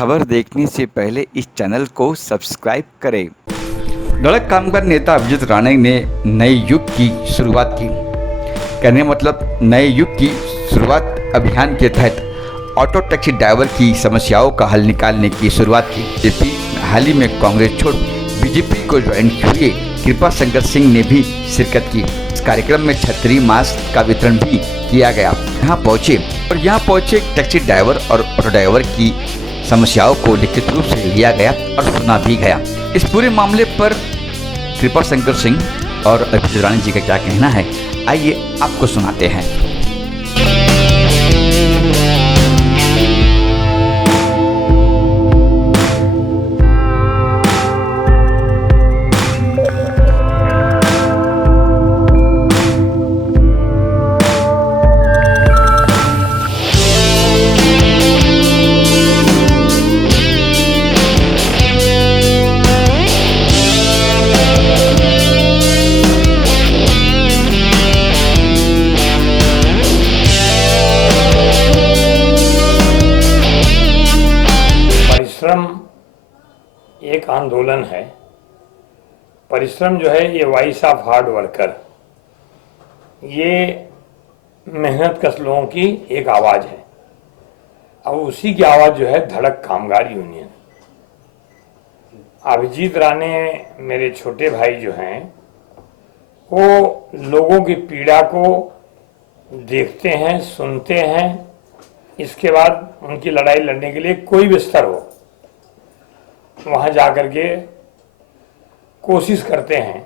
खबर देखने से पहले इस चैनल को सब्सक्राइब करें। दलित कामगार नेता अभिजीत राणे ने नए युग की शुरुआत की। कहने मतलब नए युग की शुरुआत अभियान के तहत ऑटो टैक्सी ड्राइवर की समस्याओं का हल निकालने की शुरुआत की। बीजेपी हाल ही में कांग्रेस छोड़ बीजेपी को ज्वाइन किए कृपा शंकर सिंह ने भी शिरकत की। इस कार्यक्रम में छतरी मास्क का वितरण भी किया गया। यहाँ पहुंचे टैक्सी ड्राइवर और ऑटो ड्राइवर की समस्याओं को लिखित रूप से लिया गया और सुना भी गया। इस पूरे मामले पर कृपा शंकर सिंह और अभिजीत राणे जी का क्या कहना है, आइए आपको सुनाते हैं। परिश्रम एक आंदोलन है। परिश्रम जो है ये वॉइस ऑफ हार्ड वर्कर, ये मेहनत कश लोगों की एक आवाज़ है। अब उसी की आवाज़ जो है धड़क कामगार यूनियन। अभिजीत राणे मेरे छोटे भाई जो हैं वो लोगों की पीड़ा को देखते हैं, सुनते हैं। इसके बाद उनकी लड़ाई लड़ने के लिए कोई भी स्तर हो वहाँ जाकर के कोशिश करते हैं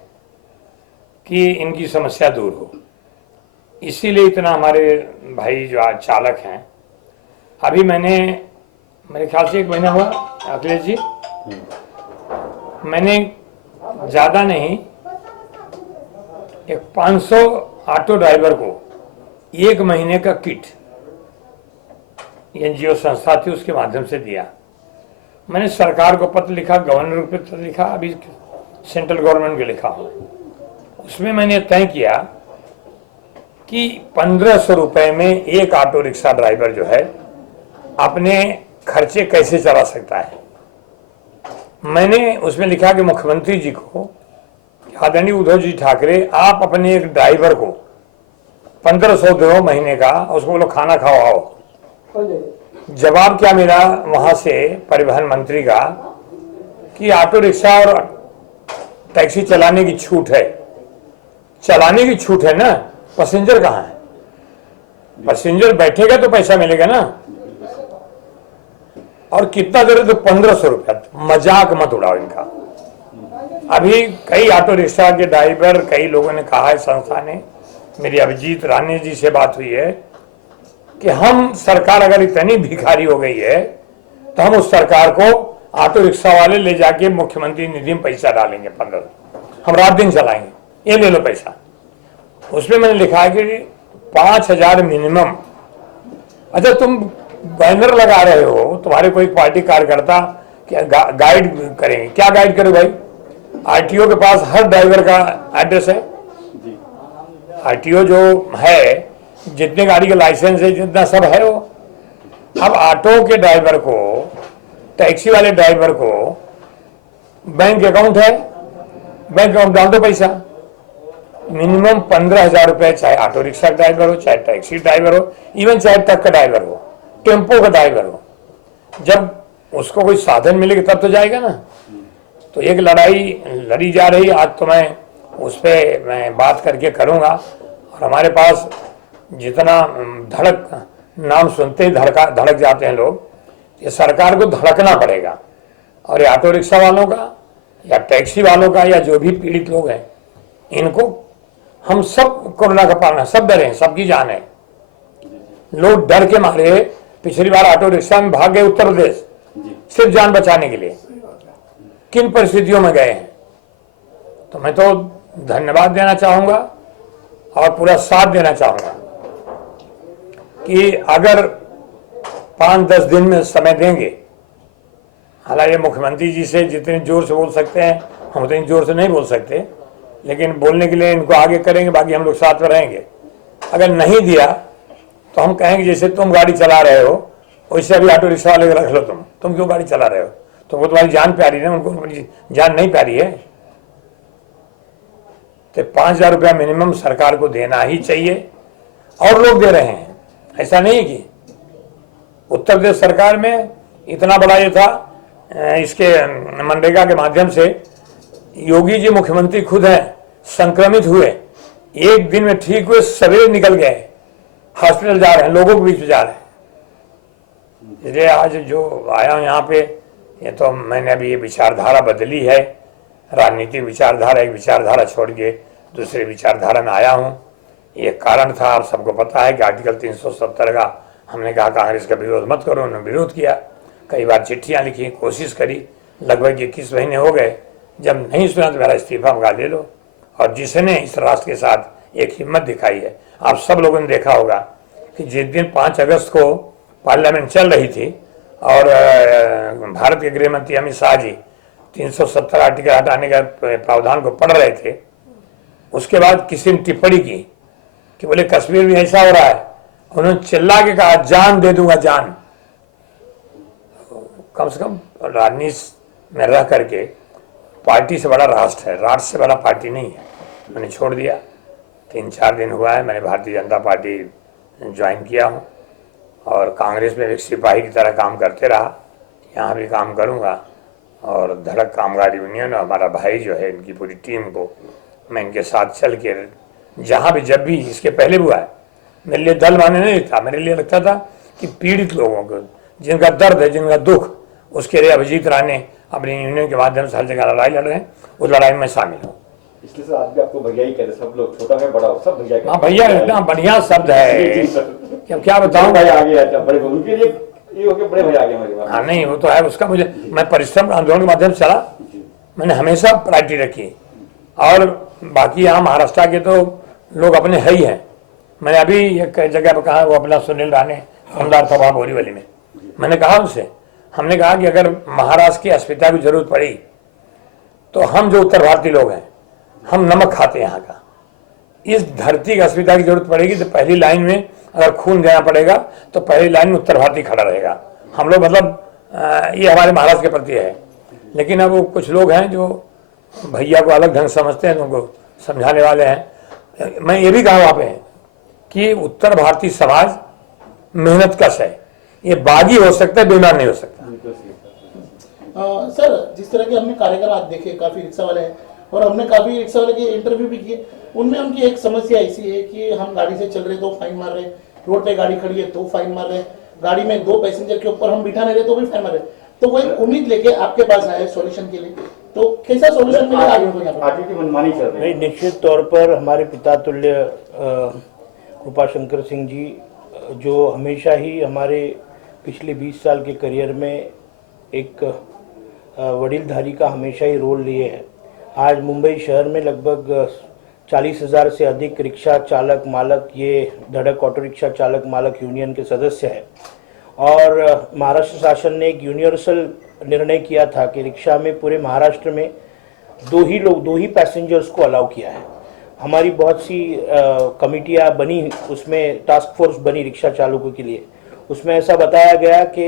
कि इनकी समस्या दूर हो। इसीलिए इतना हमारे भाई जो आज चालक हैं, अभी मेरे ख्याल से 1 महीना हुआ अखिलेश जी, मैंने ज़्यादा नहीं एक 500 ऑटो ड्राइवर को 1 महीने का किट एनजीओ संस्था थी उसके माध्यम से दिया। मैंने सरकार को पत्र लिखा, गवर्नर को पत्र लिखा, अभी सेंट्रल गवर्नमेंट को लिखा हूँ। उसमें मैंने तय किया कि 1500 रुपए में एक ऑटो रिक्शा ड्राइवर जो है अपने खर्चे कैसे चला सकता है। मैंने उसमें लिखा कि मुख्यमंत्री जी को, आदरणीय उद्धव जी ठाकरे, आप अपने एक ड्राइवर को 1500 दो महीने का, उसको बोलो खाना खवाओ। जवाब क्या मिला वहां से परिवहन मंत्री का कि ऑटो रिक्शा और टैक्सी चलाने की छूट है। चलाने की छूट है ना, पैसेंजर कहाँ है? पैसेंजर बैठेगा तो पैसा मिलेगा ना। और कितना दे रहे तो 1500 रुपया। मजाक मत उड़ाओ इनका। अभी कई ऑटो रिक्शा के ड्राइवर, कई लोगों ने कहा है, संस्था ने, मेरी अभिजीत राणे जी से बात हुई है कि हम सरकार अगर इतनी भिखारी हो गई है तो हम उस सरकार को ऑटो रिक्शा वाले ले जाके मुख्यमंत्री निधि में पैसा डालेंगे, 15, हम रात दिन चलाएंगे, ये ले लो पैसा। उसमें मैंने लिखा है कि 5000 मिनिमम। अच्छा, तुम बैनर लगा रहे हो, तुम्हारे कोई पार्टी कार्यकर्ता क्या गाइड करेंगे? क्या गाइड करो भाई? आरटीओ के पास हर ड्राइवर का एड्रेस है। आरटीओ जो है, जितने गाड़ी का लाइसेंस है, जितना सब है वो। अब ऑटो के ड्राइवर को, टैक्सी वाले ड्राइवर को बैंक अकाउंट है, बैंक अकाउंट डाल दो पैसा। मिनिमम 15,000 रुपए, चाहे ऑटो रिक्शा ड्राइवर हो, चाहे टैक्सी ड्राइवर हो, इवन चाहे ट्रक का ड्राइवर हो, टेम्पो का ड्राइवर हो। जब उसको कोई साधन मिलेगा तब तो जाएगा ना। तो एक लड़ाई लड़ी जा रही। आज तो मैं उस पर मैं बात करके करूँगा। और हमारे पास जितना धड़क, नाम सुनते ही धड़क जाते हैं लोग। ये सरकार को धड़कना पड़ेगा। और ये ऑटो रिक्शा वालों का या टैक्सी वालों का या जो भी पीड़ित लोग हैं, इनको हम सब कोरोना का पालना, सब डरे हैं, सबकी जान है। लोग डर के मारे पिछली बार ऑटो रिक्शा में भाग गए उत्तर प्रदेश, सिर्फ जान बचाने के लिए। किन परिस्थितियों में गए हैं। तो मैं तो धन्यवाद देना चाहूँगा और पूरा साथ देना चाहूँगा कि अगर 5-10 दिन में समय देंगे, हालांकि मुख्यमंत्री जी से जितने जोर से बोल सकते हैं हम उतनी जोर से नहीं बोल सकते, लेकिन बोलने के लिए इनको आगे करेंगे, बाकी हम लोग साथ में रहेंगे। अगर नहीं दिया तो हम कहेंगे जैसे तुम गाड़ी चला रहे हो वैसे अभी ऑटो रिक्शा वाले को रख लो, तुम क्यों गाड़ी चला रहे हो? तुमको तुम्हारी जान प्यारी है, उनको उनकी जान नहीं प्यारी है। तो 5,000 रुपया मिनिमम सरकार को देना ही चाहिए, और लोग दे रहे हैं। ऐसा नहीं है कि उत्तर प्रदेश सरकार में इतना बड़ा ये था, इसके मनरेगा के माध्यम से योगी जी मुख्यमंत्री खुद हैं, संक्रमित हुए, एक दिन में ठीक हुए, सवेरे निकल गए, हॉस्पिटल जा रहे हैं, लोगों के बीच में जा रहे हैं। इसलिए आज जो आया हूँ यहाँ पे, ये तो मैंने अभी ये विचारधारा बदली है, राजनीतिक विचारधारा, एक विचारधारा छोड़ के दूसरी विचारधारा में आया हूँ। ये कारण था, आप सबको पता है कि आर्टिकल 370 का हमने कहा कांग्रेस का विरोध मत करो, उन्होंने विरोध किया, कई बार चिट्ठियाँ लिखी, कोशिश करी, लगभग 21 महीने हो गए। जब नहीं सुना तो मेरा इस्तीफा मंगा ले लो। और जिसने इस राष्ट्र के साथ एक हिम्मत दिखाई है, आप सब लोगों ने देखा होगा कि जिस दिन 5 अगस्त को पार्लियामेंट चल रही थी और भारत के गृह मंत्री अमित शाह जी 370 आर्टिकल हटाने का प्रावधान को पढ़ रहे थे, उसके बाद किसी ने टिप्पणी की कि बोले कश्मीर में ऐसा हो रहा है, उन्होंने चिल्ला के कहा जान दे दूंगा जान। कम से कम राजनीति में रह करके पार्टी से बड़ा राष्ट्र है, राष्ट्र से बड़ा पार्टी नहीं है। मैंने छोड़ दिया, 3-4 दिन हुआ है मैंने भारतीय जनता पार्टी ज्वाइन किया हूँ, और कांग्रेस में एक सिपाही की तरह काम करते रहा, यहाँ भी काम करूँगा। और धड़क कामगार यूनियन और हमारा भाई जो है, इनकी पूरी टीम को मैं इनके साथ चल के जहाँ भी, जब भी, इसके पहले हुआ है, मेरे लिए दल माने नहीं था, मेरे लिए लगता था कि पीड़ित लोगों को, जिनका दर्द है, जिनका दुख, उसके लिए अभिजीत राणे अपनी यूनियन के माध्यम से हर जगह लड़ाई लड़ रहे हैं, उस लड़ाई में शामिल हूँ। इसलिए सर आज भी आपको भैया ही कहते, सब लोग, छोटा है बड़ा हो, सब भैया कहते हैं। हाँ भैया, इतना बढ़िया शब्द है, क्या बताऊँ भाई आगे आते बड़े, उनके लिए ये हो गया बड़े भाई आगे हमारी बात। हाँ नहीं, वो तो है, उसका मुझे, मैं परिश्रम आंदोलन के माध्यम से चला, मैंने हमेशा प्रायोरिटी रखी। और बाकी यहाँ महाराष्ट्र के तो लोग अपने है ही हैं। मैंने अभी एक जगह पर कहा, वो अपना सुनील राणे फौजदार था वहाँ बोरीवली में, मैंने कहा उनसे, हमने कहा कि अगर महाराष्ट्र की अस्मिता की जरूरत पड़ी तो हम जो उत्तर भारतीय लोग हैं, हम नमक खाते हैं यहाँ का, इस धरती की अस्मिता की जरूरत पड़ेगी तो पहली लाइन में अगर खून देना पड़ेगा तो पहली लाइन में उत्तर भारतीय खड़ा रहेगा। हम लोग मतलब ये हमारे महाराष्ट्र के प्रति है। लेकिन अब वो कुछ लोग हैं जो भैया को अलग ढंग समझते हैं, उनको समझाने वाले हैं। मैं ये भी कहा वहाँ पे कि उत्तर भारतीय समाज मेहनत कश है, ये बागी हो सकता है, बीमार नहीं हो सकता। सर, जिस तरह के हमने कार्यक्रम आज देखे, काफी रिक्शा वाले हैं और हमने काफी रिक्शा वाले के इंटरव्यू भी किए, उनमें उनकी एक समस्या ऐसी है कि हम गाड़ी से चल रहे तो फाइन मार रहे, रोड पे गाड़ी खड़ी है तो फाइन मार रहे, गाड़ी में 2 पैसेंजर के ऊपर हम बिठा नहीं रहे तो भी फाइन मार रहे। तो वो एक उम्मीद लेके आपके पास आए सॉल्यूशन के लिए, तो कैसा सॉल्यूशन मिलेगा आगे की मनमानी चल रही है? निश्चित तौर पर हमारे पिता तुल्य कृपाशंकर सिंह जी, जो हमेशा ही हमारे पिछले 20 साल के करियर में एक वडीलधारी का हमेशा ही रोल लिए हैं। आज मुंबई शहर में लगभग 40,000 से अधिक रिक्शा चालक मालक, ये धड़क ऑटो रिक्शा चालक मालक यूनियन के सदस्य हैं। और महाराष्ट्र शासन ने एक यूनिवर्सल निर्णय किया था कि रिक्शा में पूरे महाराष्ट्र में 2 ही पैसेंजर्स को अलाउ किया है। हमारी बहुत सी कमिटियां बनी, उसमें टास्क फोर्स बनी रिक्शा चालकों के लिए। उसमें ऐसा बताया गया कि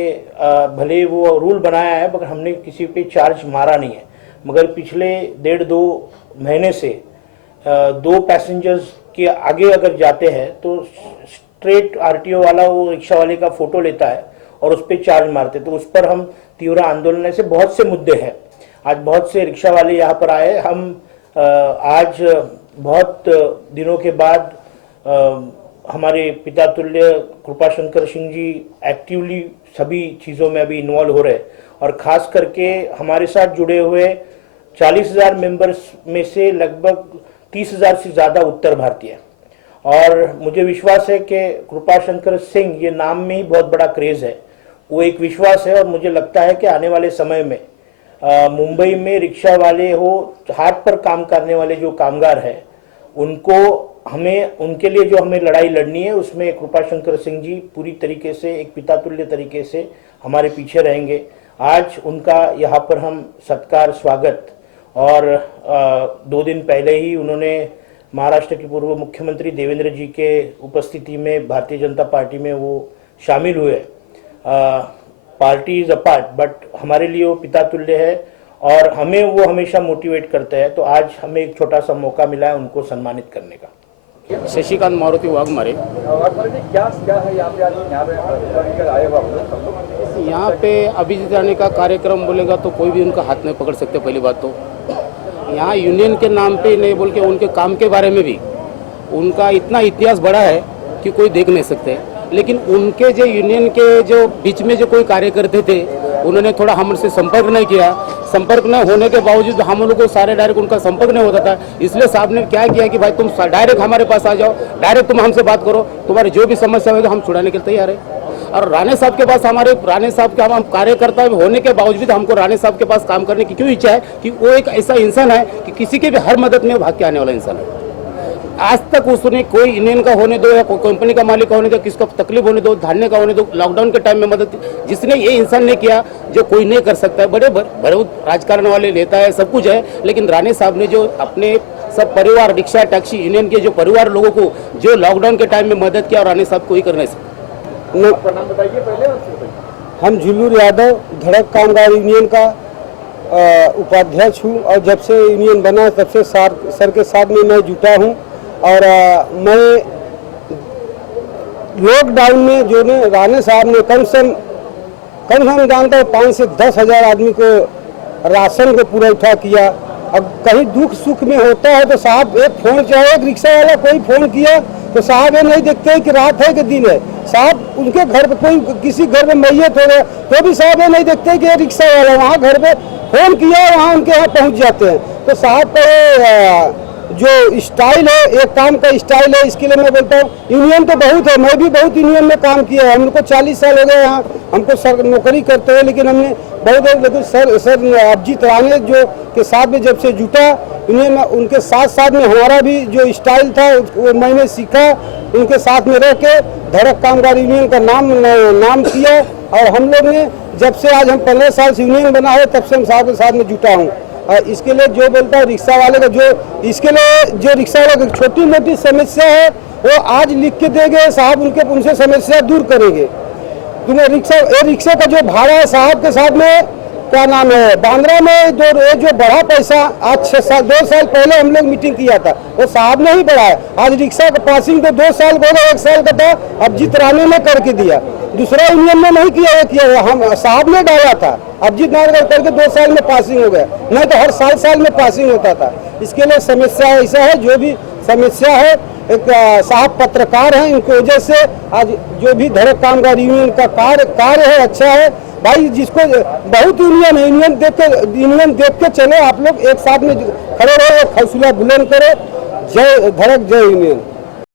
भले वो रूल बनाया है मगर हमने किसी पे चार्ज मारा नहीं है, मगर पिछले 1.5-2 महीने से 2 पैसेंजर्स के आगे अगर जाते हैं तो स्ट्रेट आरटीओ वाला वो रिक्शा वाले का फोटो लेता है और उस पर चार्ज मारते। तो उस पर हम तीव्र आंदोलन से, बहुत से मुद्दे हैं। आज बहुत से रिक्शा वाले यहाँ पर आए। हम आज बहुत दिनों के बाद हमारे पिता तुल्य कृपाशंकर सिंह जी एक्टिवली सभी चीज़ों में अभी इन्वॉल्व हो रहे, और ख़ास करके हमारे साथ जुड़े हुए 40,000 मेंबर्स में से लगभग 30,000 से ज़्यादा उत्तर भारतीय हैं। और मुझे विश्वास है कि कृपाशंकर सिंह, ये नाम में ही बहुत बड़ा क्रेज़ है, वो एक विश्वास है। और मुझे लगता है कि आने वाले समय में मुंबई में रिक्शा वाले हो, हाथ पर काम करने वाले जो कामगार हैं, उनको हमें, उनके लिए जो हमें लड़ाई लड़नी है, उसमें कृपाशंकर सिंह जी पूरी तरीके से एक पिता तुल्य तरीके से हमारे पीछे रहेंगे। आज उनका यहाँ पर हम सत्कार, स्वागत, और 2 दिन पहले ही उन्होंने महाराष्ट्र के पूर्व मुख्यमंत्री देवेंद्र जी के उपस्थिति में भारतीय जनता पार्टी में वो शामिल हुए। पार्टी इज अपार्ट, बट हमारे लिए वो पिता तुल्य है और हमें वो हमेशा मोटिवेट करते हैं। तो आज हमें एक छोटा सा मौका मिला है उनको सम्मानित करने का। शशिकांत मारुति वाघमारे। क्या है यहाँ पे आज आए हो आप लोग सब लोग? यहाँ पे अभिजीत राणे का कार्यक्रम बोलेगा तो कोई भी उनका हाथ नहीं पकड़ सकते। पहली बात तो यहाँ यूनियन के नाम पे नहीं बोल के उनके काम के बारे में भी उनका इतना इतिहास बड़ा है कि कोई देख नहीं सकते। लेकिन उनके जो यूनियन के जो बीच में जो कोई कार्यकर्ता थे उन्होंने थोड़ा हमसे संपर्क नहीं किया। संपर्क न होने के बावजूद हम लोग को सारे डायरेक्ट उनका संपर्क नहीं होता था। इसलिए साहब ने क्या किया कि भाई तुम डायरेक्ट हमारे पास आ जाओ, डायरेक्ट तुम हमसे बात करो, तुम्हारी जो भी समस्या होगी हम छुड़ाने के लिए तैयार है। और राणे साहब के पास हमारे राणे साहब के हम कार्यकर्ता होने के बावजूद हमको राणे साहब के पास काम करने की क्यों इच्छा है कि वो एक ऐसा इंसान है कि किसी के भी हर मदद में भाग के आने वाला इंसान है। आज तक उसने कोई यूनियन का होने दो या कोई कंपनी का मालिक का होने दो, किसका तकलीफ होने दो, धान्य का होने दो, लॉकडाउन के टाइम में मदद जिसने ये इंसान ने किया जो कोई नहीं कर सकता है। बड़े राजकारण वाले नेता है, सब कुछ है, लेकिन राणे साहब ने जो अपने सब परिवार रिक्शा टैक्सी यूनियन के जो परिवार लोगों को जो लॉकडाउन के टाइम में मदद किया और राणे साहब को ही कर नहीं सकते। आपका नाम बताइए पहले और फिर बताइए। हम झुल्लूर यादव धड़क कामगार यूनियन का उपाध्यक्ष हूँ और जब से यूनियन बना तब से सर के साथ में मैं जुटा हूँ। और मैं लॉकडाउन में जो ने राणे साहब ने कम से कम जानता हूँ 5 से 10 हज़ार आदमी को राशन को पूरा उठा किया। अब कहीं दुख सुख में होता है तो साहब एक फोन, चाहे एक रिक्शा वाला कोई फोन किया तो साहब ये नहीं देखते कि रात है कि दिन है। साहब उनके घर पे कोई किसी घर में मैयत हो गया तो भी साहब ये नहीं देखते कि ये रिक्शा वाला वहाँ घर पे फोन किया वहाँ उनके यहाँ पहुँच जाते हैं। तो साहब का जो स्टाइल है, एक काम का स्टाइल है, इसके लिए मैं बोलता हूँ यूनियन तो बहुत है, मैं भी बहुत यूनियन में काम किया है। हमको 40 साल हो गए यहाँ हमको सर नौकरी करते हुए, लेकिन हमने बहुत लेकिन सर अभिजीत राणे जो के साथ में जब से जुटा यूनियन में, उनके साथ में हमारा भी जो स्टाइल था वो मैंने सीखा। उनके साथ में रह के धड़क कामगार यूनियन का नाम किया और हम लोग ने जब से आज हम 15 साल से यूनियन बना है तब से हम साहब के साथ में जुटा हूँ। इसके लिए जो बोलता है रिक्शा वाले का इसके लिए जो रिक्शा वाले की छोटी मोटी समस्या है वो आज लिख के देंगे साहब, उनसे समस्या दूर करेंगे। तुम्हें रिक्शा का जो भाड़ा है साहब के साथ में क्या नाम है बांद्रा में जो बढ़ा पैसा आज 2 साल पहले हम लोग मीटिंग किया था वो साहब ने ही बढ़ाया। आज रिक्शा का पासिंग तो 2 साल पहले 1 साल का था, अभिजीत राणे ने करके दिया, दूसरा यूनियन में नहीं किया हम साहब ने डाला था। अभिजीत राणे करके 2 साल में पासिंग हो गया, नहीं तो हर साल में पासिंग होता था। इसके लिए समस्या ऐसा है, जो भी समस्या है एक साहब पत्रकार हैं, इनकी वजह से आज जो भी धड़क कामगार यूनियन का कार्य है अच्छा है। भाई जिसको बहुत यूनियन है, यूनियन देख के चलो आप लोग एक साथ में खड़े रहो, हौसला बुलंद करो। जय धड़क, जय यूनियन।